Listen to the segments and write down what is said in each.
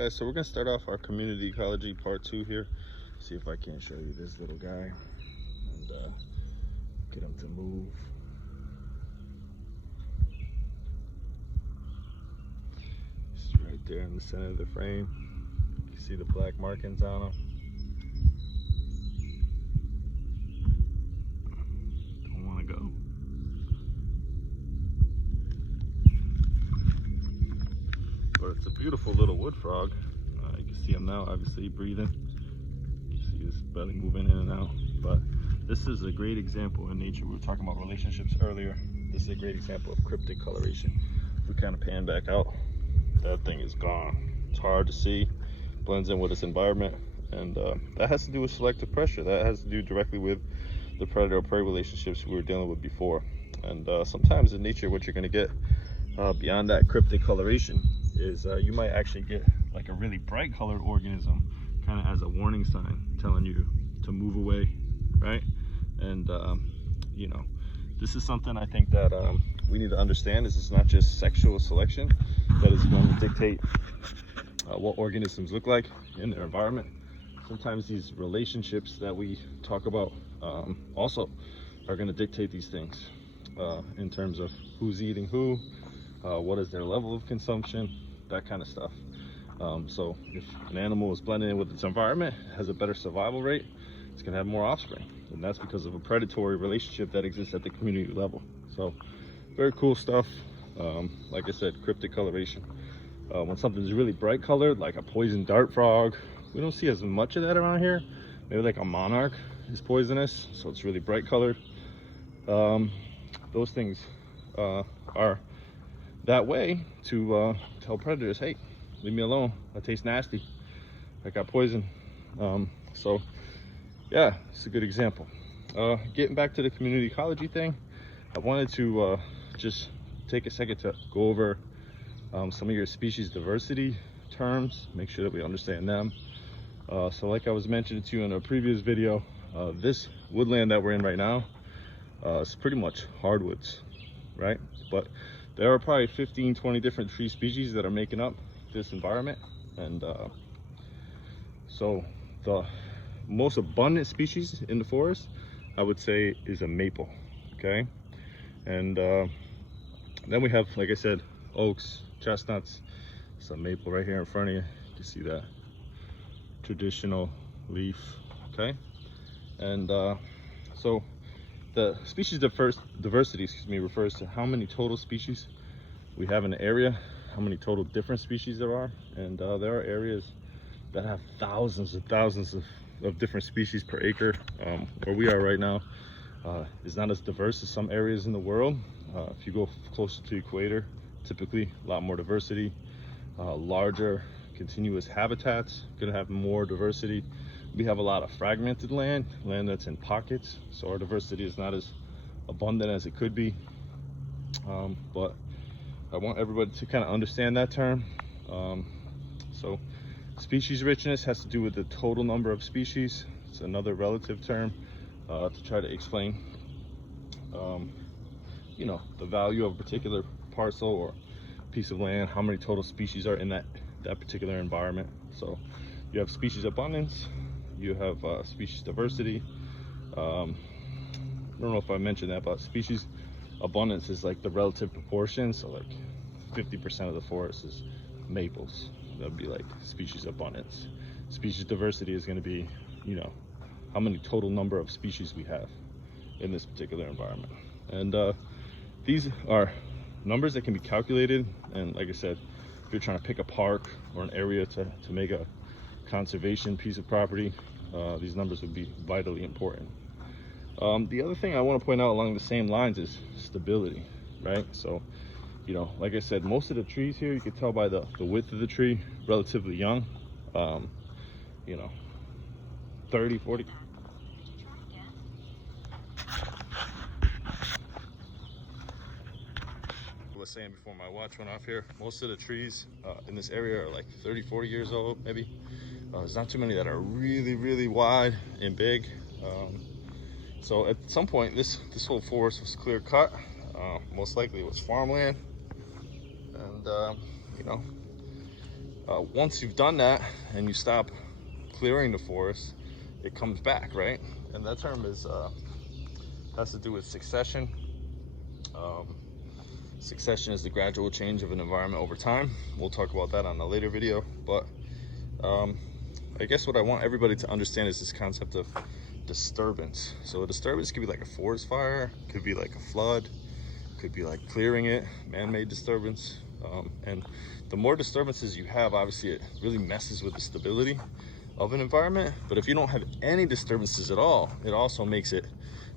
Guys, so we're gonna start off our community ecology part 2 here. See if I can't show you this little guy and get him to move. He's right there in the center of the frame. You see the black markings on him. Don't want to go. But it's a beautiful little wood frog. You can see him now, obviously breathing. You can see his belly moving in and out. But this is a great example in nature. We were talking about relationships earlier. This is a great example of cryptic coloration. If we kind of pan back out, that thing is gone. It's hard to see, blends in with its environment, and that has to do with selective pressure. That has to do directly with the predator-prey relationships we were dealing with before. And sometimes in nature, what you're going to get beyond that cryptic coloration is you might actually get like a really bright colored organism kind of as a warning sign telling you to move away, right? And you know, this is something I think that we need to understand. Is it's not just sexual selection that is going to dictate what organisms look like in their environment. Sometimes these relationships that we talk about also are going to dictate these things in terms of who's eating who, what is their level of consumption, that kind of stuff. So if an animal is blending in with its environment, has a better survival rate, it's going to have more offspring, and that's because of a predatory relationship that exists at the community level. So very cool stuff. Like I said, cryptic coloration. When something's really bright colored, like a poison dart frog, we don't see as much of that around here. Maybe like a monarch is poisonous, so it's really bright colored. Those things are that way to tell predators, hey, leave me alone, I taste nasty, I got poison. So yeah, it's a good example. Getting back to the community ecology thing, I wanted to just take a second to go over some of your species diversity terms, make sure that we understand them. So like I was mentioning to you in a previous video, this woodland that we're in right now is pretty much hardwoods, right? But there are probably 15-20 different tree species that are making up this environment. And so the most abundant species in the forest, I would say, is a maple, okay? And then we have, like I said, oaks, chestnuts. Some maple right here in front of you. You can see that traditional leaf, okay? And so the species diversity, refers to how many total species we have in the area, how many total different species there are. And there are areas that have thousands of different species per acre. Where we are right now is not as diverse as some areas in the world. If you go closer to the equator, typically a lot more diversity, larger continuous habitats, gonna have more diversity. We have a lot of fragmented land that's in pockets, so our diversity is not as abundant as it could be. But I want everybody to kind of understand that term. So species richness has to do with the total number of species. It's another relative term to try to explain you know, the value of a particular parcel or piece of land, how many total species are in that particular environment. So you have species abundance, you have species diversity. I don't know if I mentioned that, but species abundance is like the relative proportion. So like 50% of the forest is maples. That would be like species abundance. Species diversity is going to be, you know, how many total number of species we have in this particular environment. And these are numbers that can be calculated. And like I said, if you're trying to pick a park or an area to make a conservation piece of property, these numbers would be vitally important. The other thing I want to point out along the same lines is stability, right? So, you know, like I said, most of the trees here, you can tell by the width of the tree, relatively young, you know, 30, 40. Was saying before my watch went off here, most of the trees in this area are like 30-40 years old, maybe. There's not too many that are really wide and big. So at some point this whole forest was clear cut. Most likely it was farmland, and you know, Once you've done that and you stop clearing the forest, it comes back, right? And that term is has to do with succession. Succession is the gradual change of an environment over time. We'll talk about that on a later video, but I guess what I want everybody to understand is this concept of disturbance. So a disturbance could be like a forest fire, could be like a flood, could be like clearing it, man-made disturbance. And the more disturbances you have, obviously it really messes with the stability of an environment. But if you don't have any disturbances at all, it also makes it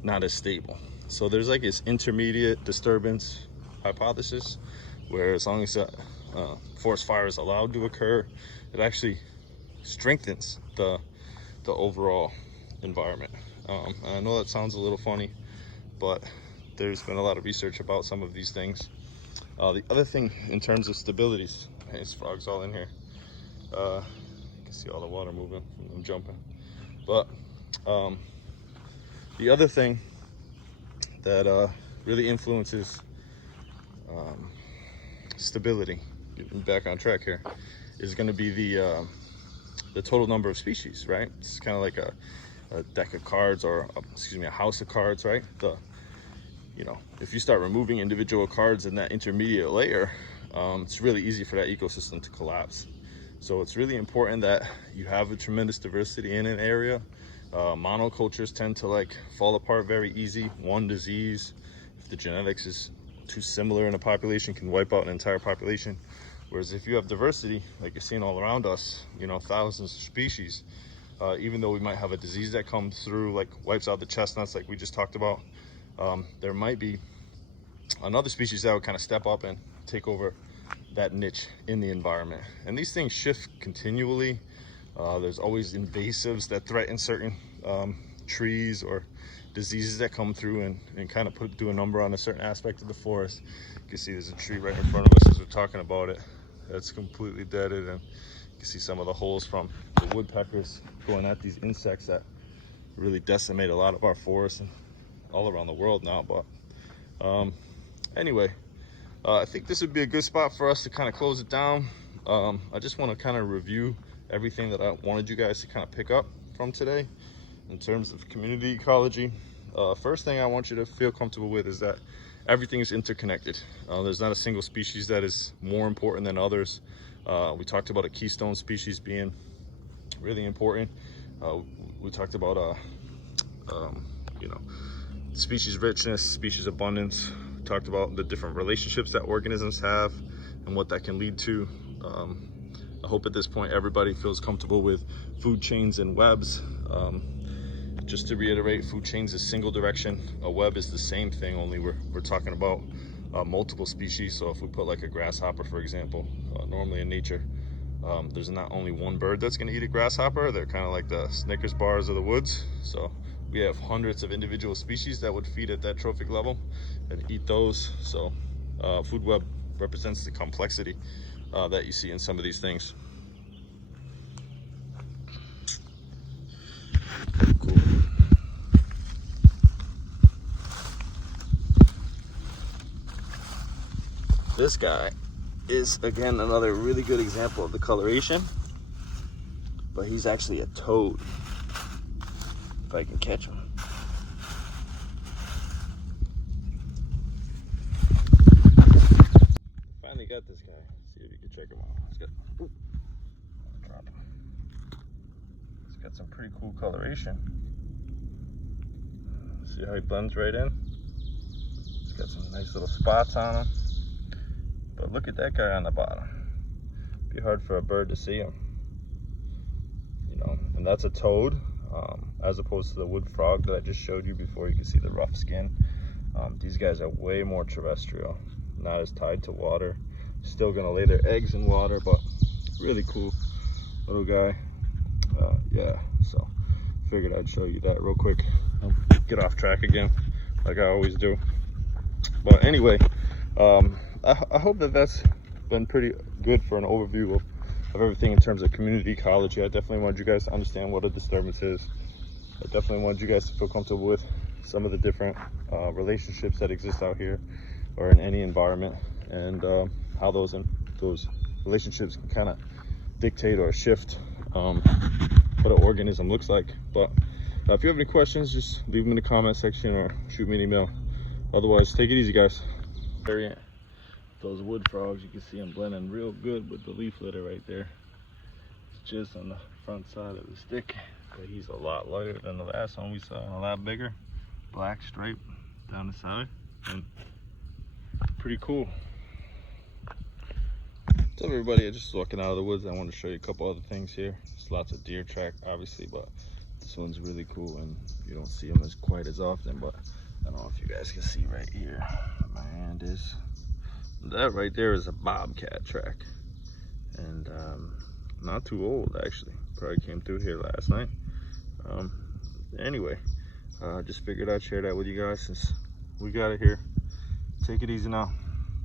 not as stable. So there's like this intermediate disturbance hypothesis, where as long as a forest fire is allowed to occur, it actually strengthens the overall environment. I know that sounds a little funny, but there's been a lot of research about some of these things. The other thing in terms of stabilities, there's frogs all in here. You can see all the water moving from them jumping. But the other thing that really influences stability, getting back on track here, is going to be the total number of species, right? It's kind of like a deck of cards, or a house of cards, right? If you start removing individual cards in that intermediate layer, it's really easy for that ecosystem to collapse. So it's really important that you have a tremendous diversity in an area. Monocultures tend to like fall apart very easy. One disease, if the genetics is too similar in a population, can wipe out an entire population. Whereas if you have diversity, like you're seeing all around us, thousands of species, even though we might have a disease that comes through, like wipes out the chestnuts, like we just talked about, there might be another species that would kind of step up and take over that niche in the environment. And these things shift continually. There's always invasives that threaten certain trees, or diseases that come through and kind of do a number on a certain aspect of the forest. You can see there's a tree right in front of us as we're talking about it that's completely deaded, and you can see some of the holes from the woodpeckers going at these insects that really decimate a lot of our forests and all around the world now. But anyway, I think this would be a good spot for us to kind of close it down. I just want to kind of review everything that I wanted you guys to kind of pick up from today in terms of community ecology. First thing I want you to feel comfortable with is that everything is interconnected. There's not a single species that is more important than others. We talked about a keystone species being really important. We talked about species richness, species abundance. We talked about the different relationships that organisms have and what that can lead to. I hope at this point everybody feels comfortable with food chains and webs. Just to reiterate, food chains is single direction. A web is the same thing, only we're talking about multiple species. So if we put like a grasshopper, for example, normally in nature, there's not only one bird that's going to eat a grasshopper. They're kind of like the Snickers bars of the woods. So we have hundreds of individual species that would feed at that trophic level and eat those. So food web represents the complexity that you see in some of these things. Cool. This guy is, again, another really good example of the coloration, but he's actually a toad, if I can catch him. Finally got this guy. See if you can check him out. He's got some pretty cool coloration. See how he blends right in? He's got some nice little spots on him. But look at that guy on the bottom. Be hard for a bird to see him. And that's a toad, as opposed to the wood frog that I just showed you before. You can see the rough skin. These guys are way more terrestrial, not as tied to water. Still gonna lay their eggs in water, but really cool little guy. Yeah, so figured I'd show you that real quick. I'll get off track again, like I always do. But anyway, I hope that that's been pretty good for an overview of everything in terms of community ecology. I definitely want you guys to understand what a disturbance is. I definitely want you guys to feel comfortable with some of the different relationships that exist out here or in any environment, and how those relationships can kind of dictate or shift what an organism looks like. But if you have any questions, just leave them in the comment section or shoot me an email. Otherwise, take it easy, guys. Variant. Those wood frogs, you can see them blending real good with the leaf litter right there. It's just on the front side of the stick, but he's a lot lighter than the last one we saw, and a lot bigger. Black stripe down the side, and pretty cool. What's up, everybody? I'm just walking out of the woods. I want to show you a couple other things here. There's lots of deer track, obviously, but this one's really cool, and you don't see them as quite as often. But I don't know if you guys can see right here. My hand is. That right there is a bobcat track, and not too old actually. Probably came through here last night. Anyway, just figured I'd share that with you guys since we got it here. Take it easy now.